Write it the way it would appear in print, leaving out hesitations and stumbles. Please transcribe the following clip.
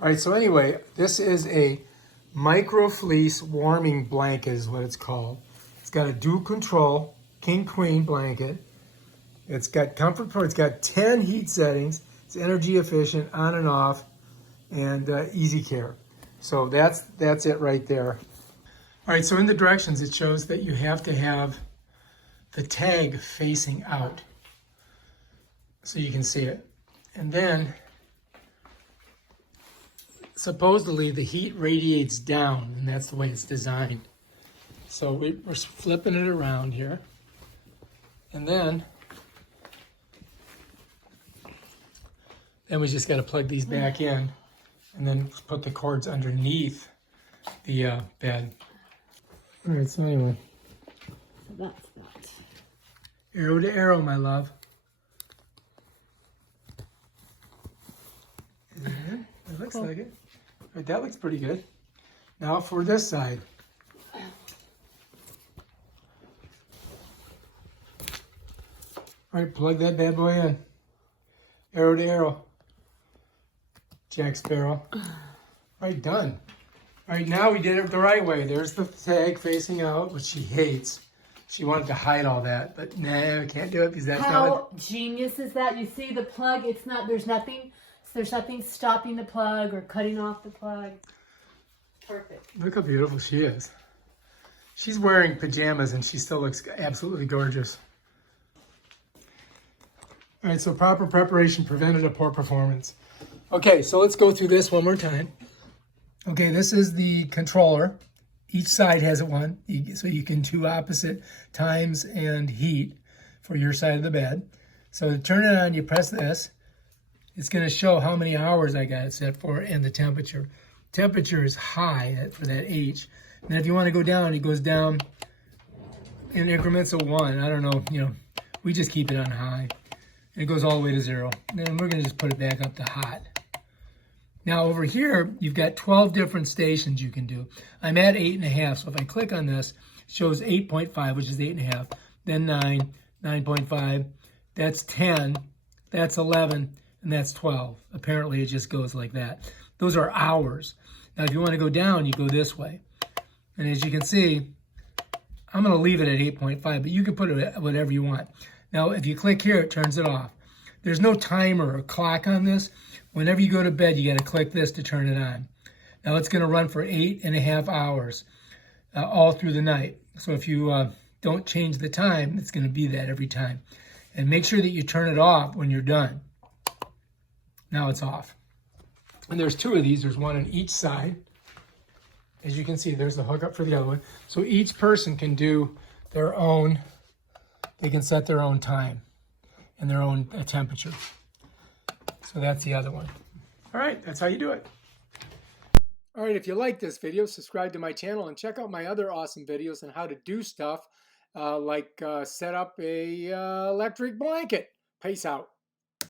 All right, so anyway, this is a microfleece warming blanket is what it's called. It's got a dual control king queen blanket. It's got comfort for it's got 10 heat settings. It's energy efficient, on and off, and easy care. So that's it right there. All right, so in the directions it shows that you have to have the tag facing out so you can see it. And then supposedly the heat radiates down, and that's the way it's designed. So we're flipping it around here. And then we just got to plug these back in and then put the cords underneath the bed. All right, so anyway. That's that. Arrow to arrow, my love. It looks like it. All right, that looks pretty good. Now for this side. All right, plug that bad boy in. Arrow to arrow. Jack Sparrow. All right, done. All right, now we did it the right way. There's the tag facing out, which she hates. She wanted to hide all that, but nah, we can't do it because that's not what... How genius is that? You see the plug, it's not, there's nothing stopping the plug or cutting off the plug. Perfect. Look how beautiful she is. She's wearing pajamas and she still looks absolutely gorgeous. All right, so proper preparation prevented a poor performance. Okay, so let's go through this one more time. Okay, this is the controller. Each side has one, so you can do opposite times and heat for your side of the bed. So to turn it on, you press this. It's going to show how many hours I got it set for and the temperature. Temperature is high for that H. And if you want to go down, it goes down in increments of 1. I don't know, we just keep it on high. And it goes all the way to 0. And then we're going to just put it back up to hot. Now over here, you've got 12 different stations you can do. I'm at 8.5, so if I click on this, it shows 8.5, which is 8.5, then 9, 9.5, that's 10, that's 11, and that's 12. Apparently it just goes like that. Those are hours. Now if you want to go down, you go this way. And as you can see, I'm going to leave it at 8.5, but you can put it at whatever you want. Now if you click here, it turns it off. There's no timer or clock on this. Whenever you go to bed, you got to click this to turn it on. Now it's going to run for 8.5 hours all through the night. So if you don't change the time, it's going to be that every time. And make sure that you turn it off when you're done. Now it's off. And there's 2 of these. There's one on each side. As you can see, there's the hookup for the other one. So each person can do their own, they can set their own time and their own temperature. So that's the other one. All right, that's how you do it. All right, if you like this video, subscribe to my channel and check out my other awesome videos on how to do stuff like set up a electric blanket. Peace out.